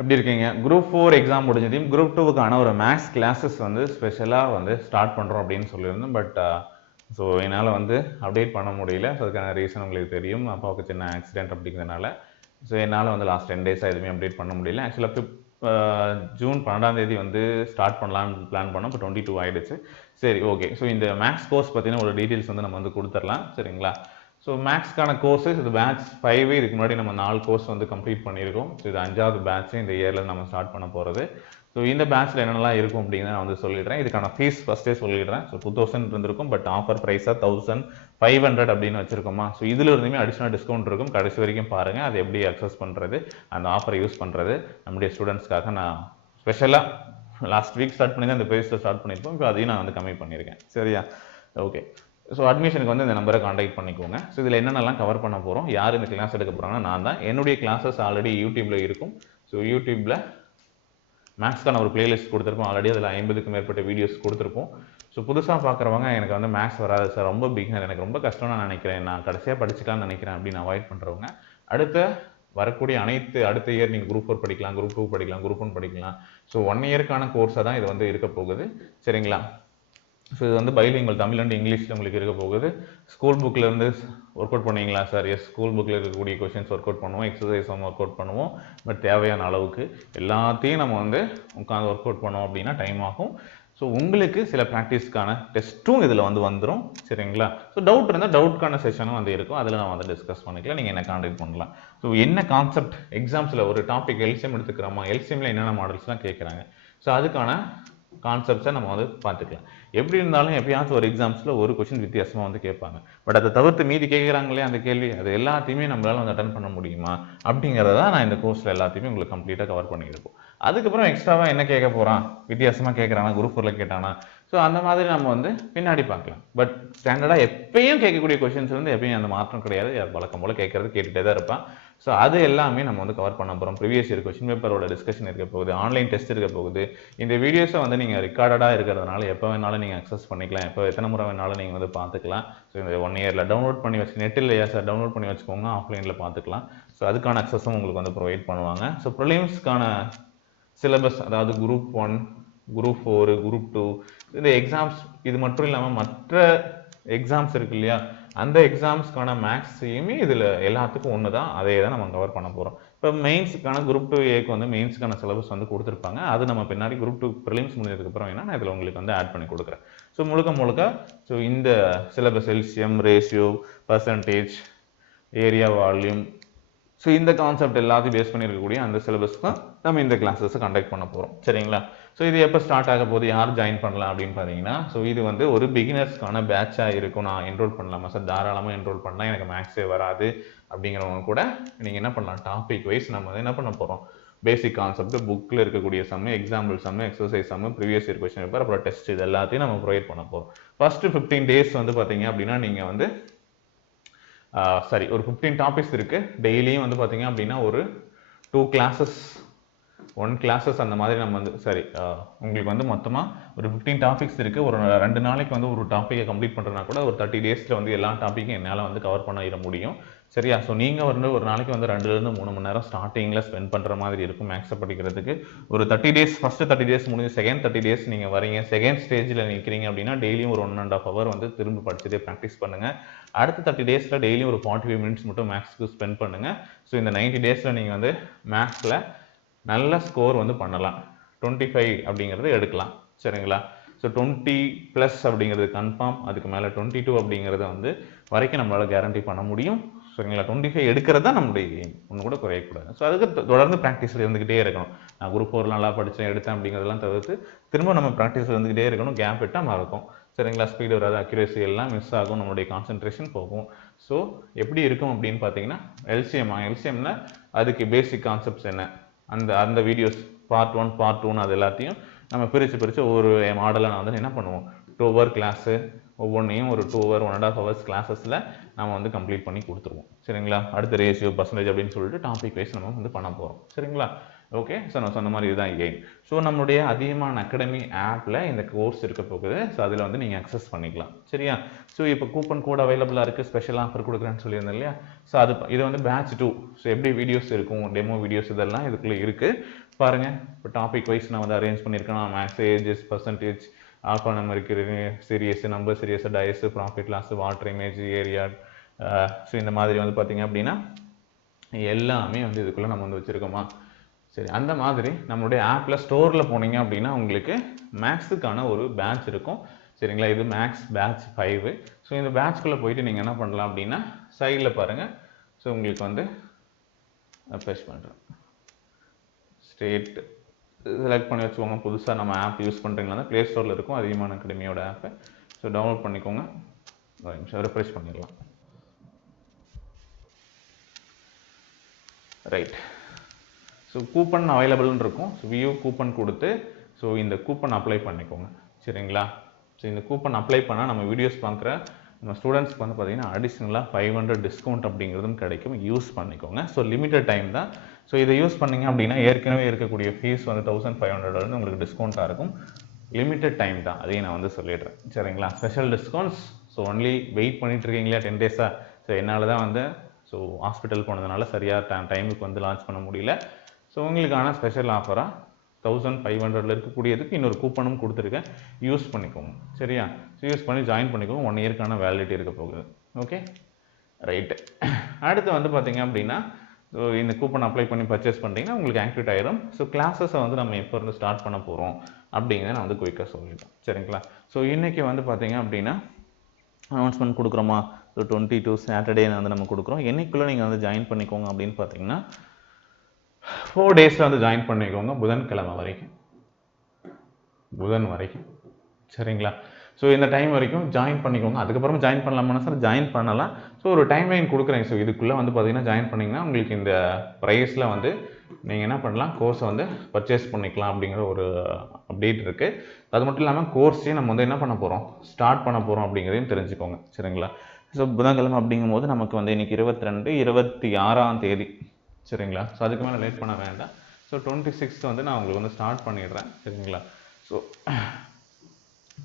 எப்படி இருக்கீங்க? Group 4 exam முடிஞ்சதையும் group 2க்கான ஒரு மேக்ஸ் கிளாஸஸ் வந்து ஸ்பெஷலாக வந்து ஸ்டார்ட் பண்ணுறோம் அப்படின்னு சொல்லியிருந்தோம். பட் ஸோ என்னால் வந்து அப்டேட் பண்ண முடியல. ஸோ அதுக்கான ரீசன் உங்களுக்கு தெரியும். அப்பாவுக்கு சின்ன ஆக்சிடென்ட் அப்படிங்கிறதுனால ஸோ என்னால் வந்து லாஸ்ட் 10 டேஸாக எதுவுமே அப்டேட் பண்ண முடியல. ஆக்சுவலாக ஜூன் 12ஆம் தேதி வந்து ஸ்டார்ட் பண்ணலான்னு பிளான் பண்ணோம். இப்போ 22 ஆகிடுச்சு. சரி, ஓகே. ஸோ இந்த மேக்ஸ் கோர்ஸ் பற்றின ஒரு டீட்டெயில்ஸ் வந்து நம்ம வந்து கொடுத்துடலாம். சரிங்களா? ஸோ மேக்ஸ்க்கான கோர்ஸஸ் இது பேட்ச் 5 இதுக்கு முன்னாடி நம்ம 4 கோர்ஸ் வந்து கம்ப்ளீட் பண்ணியிருக்கோம். ஸோ இது 5வது பேட்ச் இந்த இயரில் நம்ம ஸ்டார்ட் பண்ண போகிறது. ஸோ இந்த பேட்ச்சில் என்னென்னலாம் இருக்கும் அப்படின்னு நான் வந்து சொல்லிடுறேன். இதுக்கான ஃபீஸ் ஃபஸ்ட்டே சொல்லிடுறேன். ஸோ 2000 இருந்திருக்கும். பட் ஆஃபர் ப்ரைஸாக 1500 அப்படின்னு வச்சுருக்கோமா. ஸோ இதில் இருந்துமே அடிஷனல் டிஸ்கவுண்ட் இருக்கும். கடைசி வரைக்கும் பாருங்கள் அது எப்படி அக்சஸ் பண்ணுறது, அந்த ஆஃபரை யூஸ் பண்ணுறது நம்முடைய ஸ்டூடெண்ட்ஸ்க்காக நான் ஸ்பெஷலாக லாஸ்ட் வீக் ஸ்டார்ட் பண்ணி தான் இந்த ப்ரைஸில் ஸ்டார்ட் பண்ணியிருப்போம். இப்போ அதையும் நான் வந்து கம்மி பண்ணியிருக்கேன். சரியா? ஓகே. ஸோ அட்மிஷனுக்கு வந்து இந்த நம்பரை காண்டாக்ட் பண்ணிக்கோங்க. ஸோ இதில் என்னென்னலாம் கவர் பண்ண போகிறோம், யார் இந்த கிளாஸ் எடுக்க போகிறாங்கன்னா நான் தான். என்னுடைய கிளாஸஸ் ஆல்ரெடி யூடியூப்பில் இருக்கும். ஸோ யூடியூப்பில் மேக்ஸ்க்கான ஒரு பிளேலிஸ்ட் கொடுத்துருப்போம். ஆல்ரெடி அதில் 50க்கும் மேற்பட்ட வீடியோஸ் கொடுத்துருப்போம். ஸோ புதுசாக பார்க்குறவங்க எனக்கு வந்து மேக்ஸ் வராது சார், ரொம்ப பிகினர், எனக்கு ரொம்ப கஷ்டம் நான் நினைக்கிறேன், நான் கடைசியாக படிச்சுக்கலாம்னு நினைக்கிறேன் அப்படின்னு அவாய்ட் பண்ணுறவங்க வரக்கூடிய அடுத்த இயர் நீங்கள் குரூப் 4 படிக்கலாம், குரூப் 2 படிக்கலாம், குரூப் 1 படிக்கலாம். ஸோ 1 இயருக்கான கோர்ஸாக தான் இது வந்து இருக்க போகுது. சரிங்களா? ஸோ இது வந்து பைலிங்குவல், தமிழ் அண்ட் இங்கிலீஷில் உங்களுக்கு இருக்க போகுது. ஸ்கூல் புக்கில் இருந்து ஒர்க் அவுட் பண்ணுவீங்களா சார்? எஸ், ஸ்கூல் புக்கில் இருக்கக்கூடிய கொஷின்ஸ் ஒர்க் அவுட் பண்ணுவோம், எக்ஸசைஸ் ஒர்க் அவுட் பண்ணுவோம். பட் தேவையான அளவுக்கு எல்லாத்தையும் நம்ம வந்து உட்காந்து ஒர்க் அவுட் பண்ணோம் அப்படின்னா டைம் ஆகும். ஸோ உங்களுக்கு சில ப்ராக்டிஸ்க்கான டெஸ்ட்டும் இதில் வந்து வந்துடும். சரிங்களா? ஸோ டவுட் இருந்தால் டவுட்கான செஷனும் வந்து இருக்கும். அதில் நான் வந்து டிஸ்கஸ் பண்ணிக்கலாம், நீங்கள் என்ன கான்டாக்ட் பண்ணலாம். ஸோ என்ன கான்செப்ட் எக்ஸாம்ஸில் ஒரு டாபிக் எல்சிஎம் எடுத்துக்கிறோமா, எல்சிஎம்மில் என்னென்ன மாடல்ஸ்லாம் கேட்குறாங்க, ஸோ அதுக்கான கான்செப்ட்ஸை நம்ம வந்து பார்த்துக்கலாம். எப்படி இருந்தாலும் எப்பயாச்சும் ஒரு எக்ஸாம்ஸில் ஒரு கொஷின் வித்தியாசமாக வந்து கேட்பாங்க. பட் அதை தவிர்த்து மீதி கேட்குறாங்களே அந்த கேள்வி, அது எல்லாத்தையுமே நம்மளால் வந்து அட்டன் பண்ண முடியுமா அப்படிங்கிறத நான் இந்த கோர்ஸில் எல்லாத்தையுமே உங்களுக்கு கம்ப்ளீட்டாக கவர் பண்ணியிருப்போம். அதுக்கப்புறம் எக்ஸ்ட்ராவாக என்ன கேட்க போகிறான், வித்தியாசமாக கேட்குறானா, குரூப் 4ல் கேட்டானா, ஸோ அந்த மாதிரி நம்ம வந்து பின்னாடி பார்க்கலாம். பட் ஸ்டாண்டர்டாக எப்பயும் கேட்கக்கூடிய கொஷின்ஸ் வந்து எப்பயும் அந்த மாற்றம் கிடையாது. வழக்கம் போல் கேட்கறது கேட்டுகிட்டே தான் இருப்பான். ஸோ அது எல்லாமே நம்ம வந்து கவர் பண்ண போகிறோம். ப்ரீவியஸ் இயர் கொஷின் பேப்பரோட டிஸ்கஷன் இருக்க போகுது, ஆன்லைன் டெஸ்ட் இருக்க போகுது. இந்த வீடியோஸை வந்து நீங்கள் ரெக்கார்டடாக இருக்கிறதுனால எப்போ வேணாலும் நீங்கள் அக்சஸ் பண்ணிக்கலாம், எப்போ எத்தனை முறை வேணாலும் நீங்கள் வந்து பார்த்துக்கலாம். ஸோ இந்த 1 இயரில் டவுன்லோட் பண்ணி வச்சு, நெட் இல்லையா சார், டவுன்லோட் பண்ணி வச்சுக்கோங்க, ஆஃப்லைனில் பார்த்துக்கலாம். ஸோ அதுக்கான அக்சஸும் உங்களுக்கு வந்து ப்ரொவைட் பண்ணுவாங்க. ஸோ ப்ரிலிம்ஸ்க்கான சிலபஸ், அதாவது குரூப் 1, குரூப் 4, குரூப் 2 இந்த எக்ஸாம்ஸ், இது மட்டும் இல்லாமல் மற்ற எக்ஸாம்ஸ் இருக்கு இல்லையா, அந்த எக்ஸாம்ஸ்க்கான மேக்ஸையுமே இதில் எல்லாத்துக்கும் ஒன்று தான், அதே தான் நம்ம கவர் பண்ண போகிறோம். இப்போ மெயின்ஸுக்கான குரூப் 2ஏக்கு வந்து மெயின்ஸுக்கான சிலபஸ் வந்து கொடுத்துருப்பாங்க. அது நம்ம பின்னாடி குரூப் 2 ப்ரிலிம்ஸ் முடிஞ்சதுக்கப்புறம் என்ன நான் இதில் உங்களுக்கு வந்து ஆட் பண்ணி கொடுக்குறேன். ஸோ முழுக்க ஸோ இந்த syllabus LCM, ratio, percentage, area, volume, so இந்த கான்செப்ட் எல்லாத்தையும் பேஸ் பண்ணி இருக்கக்கூடிய அந்த சிலபஸ் தான் நம்ம இந்த கிளாஸஸை கண்டக்ட் பண்ண போகிறோம். சரிங்களா? ஸோ இது எப்போ ஸ்டார்ட் ஆக போது, யார் ஜாயின் பண்ணலாம் அப்படின்னு பார்த்தீங்கன்னா, ஸோ இது வந்து ஒரு பிகினர்ஸ்க்கான பேட்சாக இருக்கும். நான் என்ரோல் பண்ணலாமா சார்? தாராளமாக என்ரோல் பண்ணலாம், எனக்கு மேக்ஸே வராது அப்படிங்கிறவங்க கூட நீங்கள் என்ன பண்ணலாம், டாபிக் வைஸ் நம்ம வந்து என்ன பண்ண போகிறோம், பேசிக் கான்செப்ட், புக்கில் இருக்கக்கூடிய சம்மு, எக்ஸாம்பிள் சம்மு, எக்ஸசைஸ் சம்மு, ப்ரீவியஸ் இயர் கொஸ்டின் பேப்பர், அப்புறம் டெஸ்ட், இது எல்லாத்தையும் நம்ம ப்ரொவைட் பண்ண போகிறோம். ஃபர்ஸ்ட் 15 days வந்து பார்த்தீங்க அப்படின்னா நீங்கள் வந்து ஒரு 15 டாபிக்ஸ் இருக்குது. டெய்லியும் வந்து பார்த்தீங்க அப்படின்னா ஒரு 2 classes, 1 classes அந்த மாதிரி நம்ம வந்து உங்களுக்கு வந்து மொத்தமாக ஒரு 15 டாபிக்ஸ் இருக்குது. ஒரு 2 நாளைக்கு வந்து ஒரு டாப்பிக்கை கம்ப்ளீட் பண்ணுறதுனா கூட ஒரு 30 daysல வந்து எல்லா டாப்பிக்கும் என்னால் வந்து கவர் பண்ணிட முடியும். சரியா? ஸோ நீங்கள் வந்து ஒரு நாளைக்கு வந்து 2லேருந்து 3 மணி நேரம் ஸ்டார்டிங்கில் ஸ்பெண்ட் பண்ணுற மாதிரி இருக்கும் மேக்ஸை படிக்கிறதுக்கு. ஒரு 30 days, ஃபஸ்ட்டு 30 days முடிஞ்சு செகண்ட் 30 days நீங்கள் வரீங்க, செகண்ட் ஸ்டேஜில் நிற்கிறீங்க அப்படின்னா டெய்லியும் ஒரு 1.5 hour வந்து திரும்ப படிச்சுட்டே ப்ராக்டிஸ் பண்ணுங்கள். அடுத்த 30 daysல டெய்லியும் ஒரு 45 minutes மட்டும் மேக்ஸ்க்கு ஸ்பெண்ட் பண்ணுங்கள். ஸோ இந்த 90 daysல நீங்கள் வந்து மேக்ஸில் நல்ல ஸ்கோர் வந்து பண்ணலாம். 25 அப்படிங்கிறது எடுக்கலாம். சரிங்களா? ஸோ 20+ அப்படிங்கிறது கன்ஃபார்ம். அதுக்கு மேலே 22 அப்படிங்கிறத வந்து வரைக்கும் நம்மளால் கேரண்டி பண்ண முடியும். சரிங்களா? 25 எடுக்கிறது தான் நம்முடைய எய்ம், ஒன்று கூட குறையக்கூடாது. ஸோ அதுக்கு தொடர்ந்து ப்ராக்டிஸில் இருந்துக்கிட்டே இருக்கணும். நான் குரூப் 4 நல்லா படித்தேன் எடுத்தேன் அப்படிங்கிறதெல்லாம் தவிர்த்து திரும்ப நம்ம ப்ராக்டிஸில் இருந்துக்கிட்டே இருக்கணும். கேப் விட்டால் மறக்கும். சரிங்களா? ஸ்பீடு வராது, அக்யூரேசி எல்லாம் மிஸ் ஆகும், நம்மளுடைய கான்சன்ட்ரேஷன் போகும். ஸோ எப்படி இருக்கும் அப்படின்னு பார்த்தீங்கன்னா, எல்சிஎம்ல அதுக்கு பேசிக் கான்செப்ட்ஸ் என்ன, அந்த வீடியோஸ் பார்ட் 1 பார்ட் 2 அது எல்லாத்தையும் நம்ம பிரித்து ஒவ்வொரு மாடலை நான் வந்து என்ன பண்ணுவோம், 2 hour கிளாஸு, ஒவ்வொன்றையும் ஒரு 2 hour 1.5 hours கிளாஸஸில் நம்ம வந்து கம்ப்ளீட் பண்ணி கொடுத்துருவோம். சரிங்களா? அடுத்த ரேஷியோ பர்சன்டேஜ் அப்படின்னு சொல்லிட்டு டாபிக் வைஸ் நம்ம வந்து பண்ண போகிறோம். சரிங்களா? ஓகே. ஸோ நான் சொன்ன மாதிரி இதுதான் எய்ம். ஸோ நம்மளுடைய அதியமான் அகாடமி ஆப்பில் இந்த கோர்ஸ் இருக்க போகுது. ஸோ அதில் வந்து நீங்கள் அக்சஸ் பண்ணிக்கலாம். சரியா? ஸோ இப்போ கூப்பன் கோட் அவைலபிளாக இருக்குது, ஸ்பெஷல் ஆஃபர் கொடுக்குறேன்னு சொல்லியிருந்தேன் இல்லையா? ஸோ இது வந்து பேட்ச் 2. ஸோ எப்படி வீடியோஸ் இருக்கும், டெமோ வீடியோஸ் இதெல்லாம் இதுக்குள்ளே இருக்குது. பாருங்கள், இப்போ டாபிக் வைஸ் நான் வந்து அரேஞ்ச் பண்ணியிருக்கேன். மேக்ஸ், ஏஜஸ், பர்சன்டேஜ், ஆல்ஃபா நம்பருக்கு series, number series, dice, profit loss, water image, area. So இந்த மாதிரி வந்து பார்த்தீங்க அப்படின்னா எல்லாமே வந்து இதுக்குள்ளே நம்ம வந்து வச்சுருக்கோமா? சரி, அந்த மாதிரி நம்மளுடைய ஆப்பில் ஸ்டோரில் போனீங்க அப்படின்னா உங்களுக்கு மேக்ஸுக்கான ஒரு பேட்ச் இருக்கும். சரிங்களா? இது மேக்ஸ் பேட்ச் 5. ஸோ இந்த பேட்ச்குள்ளே போயிட்டு நீங்கள் என்ன பண்ணலாம் அப்படின்னா சைடில் பாருங்கள். ஸோ உங்களுக்கு வந்து அப்ளேஸ் பண்ணுறேன். ஸ்டேட் செலக்ட் பண்ணி வச்சுக்கோங்க. புதுசாக நம்ம ஆப் யூஸ் பண்ணுறீங்களா, ப்ளே ஸ்டோரில் இருக்கும் அதியமான் அகாடமியோட ஆப்பை. ஸோ டவுன்லோட் பண்ணிக்கோங்க. ஒரு நிமிஷம் ரெஃப்ரெஷ் பண்ணிடலாம். ரைட். ஸோ கூப்பன் அவைலபிள்னு இருக்கும். ஸோ வியூ கூப்பன் கொடுத்து ஸோ இந்த கூப்பன் அப்ளை பண்ணிக்கோங்க. சரிங்களா? ஸோ இந்த கூப்பன் அப்ளை பண்ணால் நம்ம வீடியோஸ் பார்க்குற நம்ம ஸ்டூடெண்ட்ஸ்க்கு வந்து பார்த்தீங்கன்னா அடிஷ்னலாக 500 டிஸ்கவுண்ட் அப்படிங்கிறதும் கிடைக்கும். யூஸ் பண்ணிக்கோங்க. ஸோ லிமிட்டட் டைம் தான். ஸோ இதை யூஸ் பண்ணிங்க அப்படின்னா ஏற்கனவே இருக்கக்கூடிய ஃபீஸ் வந்து 1500 வந்து உங்களுக்கு டிஸ்கவுண்ட்டாக இருக்கும். லிமிட்டட் டைம் தான், அதையும் நான் வந்து சொல்லிடுறேன். சரிங்களா? Special discounts. So only wait பண்ணிட்டு இருக்கீங்களா 10 டேஸாக? ஸோ என்னால் தான் வந்து ஸோ ஹாஸ்பிட்டல் போனதுனால சரியாக டைமுக்கு வந்து லான்ச் பண்ண முடியல. ஸோ உங்களுக்கான ஸ்பெஷல் ஆஃபராக 1500 இருக்கக்கூடியதுக்கு இன்னொரு கூப்பனும் கொடுத்துருக்கேன். யூஸ் பண்ணிக்கோங்க. சரியா? ஸோ யூஸ் பண்ணி ஜாயின் பண்ணிக்கோங்க. 1 இயர்க்கான வேலிடிட்டி இருக்க போகுது. Okay, right. அடுத்து வந்து பார்த்தீங்க அப்படின்னா ஸோ இந்த கூப்பன் அப்ளை பண்ணி பர்ச்சேஸ் பண்ணிட்டீங்கன்னா உங்களுக்கு ஆக்டிவேட் ஆயிரும். ஸோ கிளாஸஸை வந்து நம்ம எப்போ இருந்து ஸ்டார்ட் பண்ண போகிறோம் அப்படிங்கிறத நான் வந்து குயிக்காக சொல்லிட்டேன். சரிங்களா? ஸோ இன்றைக்கி வந்து பார்த்தீங்க அப்படின்னா அனௌன்ஸ்மெண்ட் கொடுக்குறோமா? ஸோ 22 சாட்டர்டே வந்து நம்ம கொடுக்குறோம். என்னைக்குள்ளே நீங்கள் வந்து ஜாயின் பண்ணிக்கோங்க அப்படின்னு பார்த்தீங்கன்னா 4 டேஸில் வந்து ஜாயின் பண்ணிக்கோங்க. புதன்கிழமை வரைக்கும், புதன் வரைக்கும். சரிங்களா? ஸோ இந்த டைம் வரைக்கும் ஜாயின் பண்ணிக்கோங்க. அதுக்கப்புறமா ஜாயின் பண்ணலாமா சார்? ஜாயின் பண்ணலாம். ஸோ ஒரு டைம் லைன் கொடுக்குறேன். ஸோ இதுக்குள்ளே வந்து பார்த்தீங்கன்னா ஜாயின் பண்ணிங்கன்னா உங்களுக்கு இந்த ப்ரைஸில் வந்து நீங்கள் என்ன பண்ணலாம், கோர்ஸை வந்து பர்ச்சேஸ் பண்ணிக்கலாம் அப்படிங்கிற ஒரு அப்டேட் இருக்குது. அது மட்டும் இல்லாமல் கோர்ஸையும் நம்ம வந்து என்ன பண்ண போகிறோம், ஸ்டார்ட் பண்ண போகிறோம் அப்படிங்கிறதையும் தெரிஞ்சுக்கோங்க. சரிங்களா? ஸோ புதன்கிழமை அப்படிங்கும்போது நமக்கு வந்து இன்றைக்கி 22, 26ஆம் தேதி. சரிங்களா? ஸோ அதுக்கு மேலே லேட் பண்ண வேண்டாம். ஸோ 26th வந்து நான் உங்களுக்கு வந்து ஸ்டார்ட் பண்ணிடுறேன். சரிங்களா? ஸோ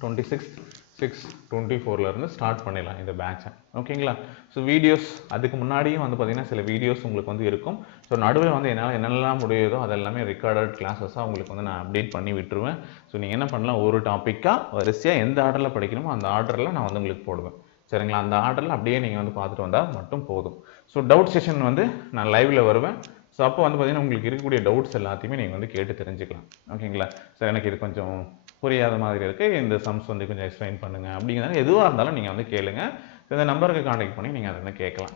26/6/24 ஸ்டார்ட் பண்ணிடலாம் இந்த பேட்சை. ஓகேங்களா? ஸோ வீடியோஸ் அதுக்கு முன்னாடியும் வந்து பார்த்திங்கன்னா சில வீடியோஸ் உங்களுக்கு வந்து இருக்கும். ஸோ நடுவில் வந்து என்னால் என்னெல்லாம் முடியுதோ அதெல்லாமே ரெக்கார்டட் கிளாஸஸாக உங்களுக்கு வந்து நான் அப்டேட் பண்ணி விட்டுருவேன். ஸோ நீங்கள் என்ன பண்ணலாம், ஒரு டாப்பிக்காக வரிசையாக எந்த ஆர்டரில் படிக்கணுமோ அந்த ஆர்டரில் நான் வந்து உங்களுக்கு போடுவேன். சரிங்களா? அந்த ஆர்டரில் அப்படியே நீங்கள் வந்து பார்த்துட்டு வந்தால் மட்டும் போதும். ஸோ டவுட் செஷன் வந்து நான் லைவில் வருவேன். ஸோ அப்போ வந்து பார்த்திங்கன்னா உங்களுக்கு இருக்கக்கூடிய டவுட்ஸ் எல்லாத்தையுமே நீங்கள் வந்து கேட்டு தெரிஞ்சுக்கலாம். ஓகேங்களா? சார் எனக்கு இது கொஞ்சம் புரியாத மாதிரி இருக்குது, இந்த சம்ஸ் வந்து கொஞ்சம் எக்ஸ்பிளைன் பண்ணுங்கள் அப்படிங்கிறத எதுவாக இருந்தாலும் நீங்கள் வந்து கேளுங்க. இந்த நம்பருக்கு காண்டாக்ட் பண்ணி நீங்கள் அதை வந்து கேட்கலாம்.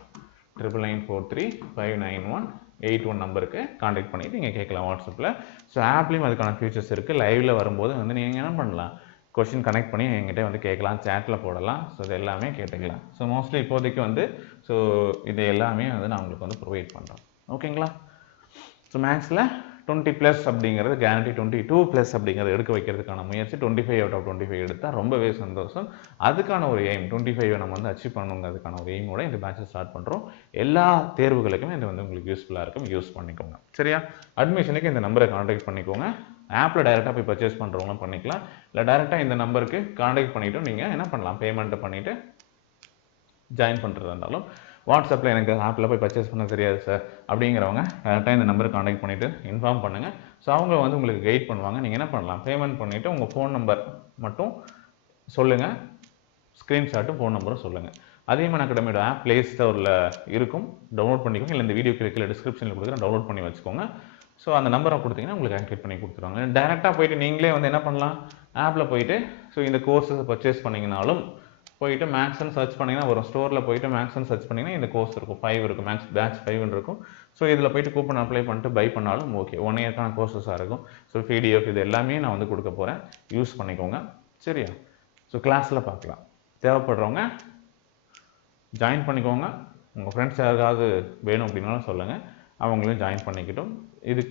99435918 நம்பருக்கு காண்டாக்ட் பண்ணிவிட்டு நீங்கள் கேட்கலாம் வாட்ஸ்அப்பில். ஸோ ஆப்லேயும் அதுக்கான ஃபியூச்சர்ஸ் இருக்குது. லைவில் வரும்போது வந்து நீங்கள் என்ன பண்ணலாம், கொஷின் கனெக்ட் பண்ணி என்கிட்ட வந்து கேட்கலாம், சேட்டில் போடலாம். ஸோ இது எல்லாமே கேட்டுக்கலாம். ஸோ மோஸ்ட்லி இப்போதைக்கு வந்து ஸோ இது எல்லாமே வந்து நான் உங்களுக்கு வந்து ப்ரொவைட் பண்ணுறேன். ஓகேங்களா? ஸோ மேக்ஸில் 20+ அப்படிங்கிறது கேரண்டி, 22+ அப்படிங்கிறது எடுக்க வைக்கிறதுக்கான முயற்சி. 25 out of 25 எடுத்தால் ரொம்பவே சந்தோஷம். அதுக்கான ஒரு எய்ம் 25 நம்ம வந்து அச்சீவ் பண்ணணுங்கிறதுக்கான ஒரு எய்மோட இந்த பேட்சை ஸ்டார்ட் பண்ணுறோம். எல்லா தேர்வுகளுக்குமே இது வந்து உங்களுக்கு யூஸ்ஃபுல்லாக இருக்கும். யூஸ் பண்ணிக்கோங்க. சரியா? அட்மிஷனுக்கு இந்த நம்பரை காண்டாக்ட் பண்ணிக்கோங்க. ஆப்பில் டைரெக்டாக போய் பர்ச்சேஸ் பண்ணுறவங்களும் பண்ணிக்கலாம். இல்லை டைரெக்டாக இந்த நம்பருக்கு காண்டாக்ட் பண்ணிவிட்டு நீங்கள் என்ன பண்ணலாம், பேமெண்ட்டை பண்ணிவிட்டு ஜாயின் பண்ணுறதா இருந்தாலும் வாட்ஸ்அப்பில் எனக்கு ஆப்பில் போய் பர்ச்சேஸ் பண்ண தெரியாது சார் அப்படிங்கிறவங்க டேரெக்டாக இந்த நம்பருக்கு காண்டாக்ட் பண்ணிவிட்டு இன்ஃபார்ம் பண்ணுங்கள். ஸோ அவங்க வந்து உங்களுக்கு கைட் பண்ணுவாங்க. நீங்கள் என்ன பண்ணலாம், பேமெண்ட் பண்ணிவிட்டு உங்கள் ஃபோன் நம்பர் மட்டும் சொல்லுங்கள், ஸ்க்ரீன்ஷாட்டும் ஃபோன் நம்பரும் சொல்லுங்கள். அதியமான் அகாடமியோட ஆப் ப்ளே ஸ்டோரில் இருக்கும், டவுன்லோட் பண்ணிக்கோங்க. இல்லை இந்த வீடியோ கீழே டிஸ்கிரிப்ஷனில் கொடுக்குறேன், டவுன்லோட் பண்ணி வச்சுக்கோங்க. ஸோ அந்த நம்பரை கொடுத்தீங்கன்னா உங்களுக்கு ஆக்டிவேட் பண்ணி கொடுத்துருவாங்க. டேரெக்டாக போயிட்டு நீங்களே வந்து என்ன பண்ணலாம், ஆப்பில் போயிட்டு ஸோ இந்த கோர்ஸை பர்ச்சேஸ் பண்ணிங்கனாலும் போயிட்டு மேக்ஸ்ன்னு சர்ச் பண்ணிங்கன்னா வரும். ஸ்டோரில் போயிட்டு மேக்ஸ்ன்னு சர்ச் பண்ணிங்கன்னா இந்த கோர்ஸ் இருக்கும், 5 இருக்கும், மேக்ஸ் பேட்ச் 5 இருக்கும். ஸோ இதில் போயிட்டு கூப்பன் அப்ளை பண்ணிட்டு பை பண்ணாலும் ஓகே. 1 இயர்க்கான கோர்ஸஸாக இருக்கும். ஸோ பிடிஎஃப் இது எல்லாமே நான் வந்து கொடுக்க போகிறேன், யூஸ் பண்ணிக்கோங்க. சரியா? ஸோ கிளாஸில் பார்க்கலாம். தேவைப்படுறவங்க ஜாயின் பண்ணிக்கோங்க. உங்கள் ஃப்ரெண்ட்ஸ் யாருக்காவது வேணும் அப்படின்னாலும் சொல்லுங்கள், அவங்களையும் ஜாயின் பண்ணிக்கிட்டும். இது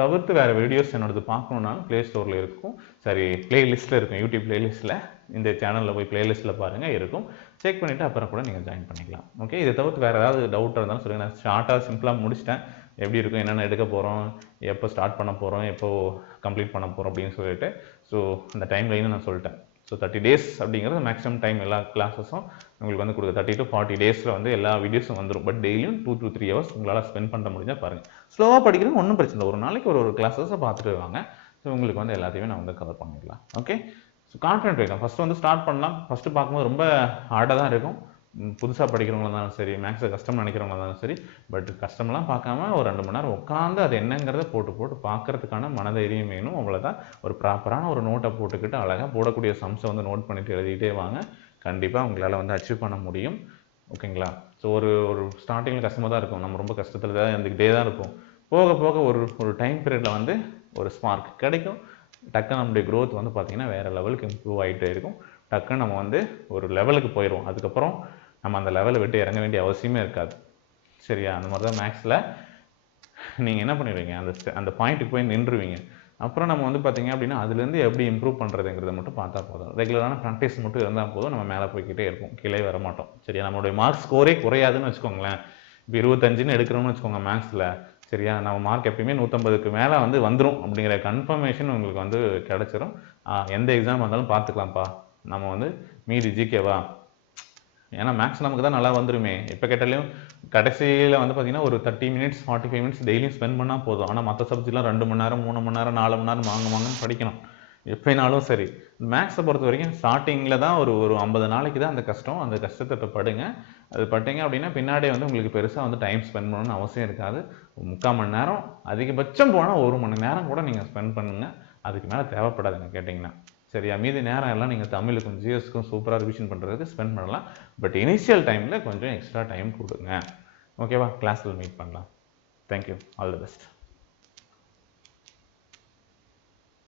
தவிர்த்து வேறு வீடியோஸ் என்னோடது பார்க்கணுன்னாலும் ப்ளே ஸ்டோரில் இருக்கும், சரி ப்ளேலிஸ்ட்டில் இருக்கும், யூடியூப் ப்ளேலிஸ்ட்டில் இந்த சேனலில் போய் ப்ளேலிஸ்ட்டில் பாருங்கள் இருக்கும், செக் பண்ணிவிட்டு அப்புறம் கூட நீங்கள் ஜாயின் பண்ணிக்கலாம். ஓகே, இதை தவிர்த்து வேறு ஏதாவது டவுட் இருந்தாலும் சொல்லுங்கள். நான் ஷார்ட்டாக சிம்பிளாக முடிச்சிட்டேன், எப்படி இருக்கும், என்னென்ன எடுக்க போகிறோம், எப்போ ஸ்டார்ட் பண்ண போகிறோம், எப்போ கம்ப்ளீட் பண்ண போகிறோம் அப்படின்னு சொல்லிட்டு. ஸோ அந்த டைம் லைனும் நான் சொல்லிட்டேன். ஸோ 30 days அப்படிங்கிறது மேக்ஸிமம் டைம் எல்லா கிளாஸஸும் உங்களுக்கு வந்து கொடுக்குது. 30 to 40 days-ல வந்து எல்லா வீடியோஸும் வந்துடும். பட் டெய்லியும் 2 to 3 hours உங்களால் ஸ்பெண்ட் பண்ண முடிஞ்சால் பாருங்கள். ஸ்லோவாக படிக்கிறது ஒன்றும் பிரச்சனை இல்லை, ஒரு நாளைக்கு ஒரு கிளாஸஸை பார்த்துட்டு வாங்க. ஸோ உங்களுக்கு வந்து எல்லாத்தையுமே நான் வந்து கவர் பண்ணிடலாம். ஓகே, ஸோ கான்ஃபிடென்ட் வைக்கலாம். ஃபஸ்ட்டு வந்து ஸ்டார்ட் பண்ணலாம். ஃபஸ்ட்டு பார்க்கும்போது ரொம்ப ஹார்டாக தான் இருக்கும். புதுசாக படிக்கிறவங்களா இருந்தாலும் சரி, மேக்ஸை கஷ்டம் நினைக்கிறவங்களா இருந்தாலும் சரி, பட் கஷ்டம்லாம் பார்க்காம ஒரு 2 மணி நேரம் உட்காந்து அது என்னங்கிறத போட்டு பார்க்கறதுக்கான மனதைரியம் வேணும். அவ்வளோதான். ஒரு ப்ராப்பரான ஒரு நோட்டை போட்டுக்கிட்டு அழகாக போடக்கூடிய சம்ஸை வந்து நோட் பண்ணிவிட்டு எழுதிட்டே வாங்க. கண்டிப்பாக உங்களால் வந்து அச்சீவ் பண்ண முடியும். ஓகேங்களா? ஸோ ஒரு ஸ்டார்டிங்கில் கஷ்டமாக தான் இருக்கும், நம்ம ரொம்ப கஷ்டத்தில் தான் இருந்துக்கிட்டே தான் இருப்போம். போக போக ஒரு டைம் பீரியடில் வந்து ஒரு ஸ்மார்க் கிடைக்கும். டக்குன்னு நம்முடைய க்ரோத் வந்து பார்த்திங்கன்னா வேறு லெவலுக்கு இம்ப்ரூவ் ஆகிட்டே இருக்கும். டக்குன்னு நம்ம வந்து ஒரு லெவலுக்கு போயிடுவோம். அதுக்கப்புறம் நம்ம அந்த லெவலை விட்டு இறங்க வேண்டிய அவசியமே இருக்காது. சரியா? அந்த மாதிரி தான் மேக்ஸில் நீங்கள் என்ன பண்ணிடுவீங்க, அந்த பாயிண்ட்டுக்கு போய் நின்றுவீங்க. அப்புறம் நம்ம வந்து பார்த்திங்க அப்படின்னா அதுலேருந்து எப்படி இம்ப்ரூவ் பண்ணுறதுங்கிறத மட்டும் பார்த்தா போதும். ரெகுலரான ப்ராக்டிஸ் மட்டும் இருந்தால் போதும், நம்ம மேலே போய்கிட்டே இருப்போம், கீழே வர மாட்டோம். சரியா? நம்மளுடைய மார்க் ஸ்கோரே குறையாதுன்னு வச்சுக்கோங்களேன். இப்போ 25ன்னு எடுக்கிறோம்னு வச்சுக்கோங்க மேக்ஸில். சரியா? நம்ம மார்க் எப்பயுமே 150க்கு மேலே வந்து வந்துடும் அப்படிங்கிற கன்ஃபர்மேஷன் உங்களுக்கு வந்து கிடச்சிரும். எந்த எக்ஸாம் வந்தாலும் பார்த்துக்கலாம்ப்பா, நம்ம வந்து மீதி ஜிகேவா, ஏன்னா மேக்ஸ் நமக்கு தான் நல்லா வந்துருமே. எப்போ கேட்டாலையும் கடைசியில் வந்து பார்த்திங்கன்னா ஒரு 30 minutes 45 minutes டெய்லியும் ஸ்பெண்ட் பண்ணால் போதும். ஆனால் மற்ற சப்ஜெக்ட்லாம் 2 மணி நேரம் 3 மணி நேரம் 4 மணி நேரம் வாங்கன்னு படிக்கணும் எப்போனாலும். சரி, மேக்ஸை பொறுத்த வரைக்கும் ஸ்டார்டிங்கில் தான் ஒரு 50 நாளைக்கு தான் அந்த கஷ்டம். அந்த கஷ்டத்தை இப்போ படுங்க. அது பட்டிங்க அப்படின்னா பின்னாடியே வந்து உங்களுக்கு பெருசாக வந்து டைம் ஸ்பெண்ட் பண்ணணும்னு அவசியம் இருக்காது. 3/4 மணி நேரம், அதிகபட்சம் போனால் 1 மணி நேரம் கூட நீங்கள் ஸ்பெண்ட் பண்ணுங்கள். அதுக்கு மேலே தேவைப்படாதுங்க கேட்டிங்கன்னா. சரியா? மீதி நேரம் எல்லாம் நீங்கள் தமிழுக்கும் ஜிஎஸ்க்கும் சூப்பராக ரிவிஷன் பண்ணுறதுக்கு ஸ்பெண்ட் பண்ணலாம். பட் இனிஷியல் டைமில் கொஞ்சம் எக்ஸ்ட்ரா டைம் கொடுங்க. ஓகேவா? கிளாஸில் மீட் பண்ணலாம். தேங்க்யூ. All the best.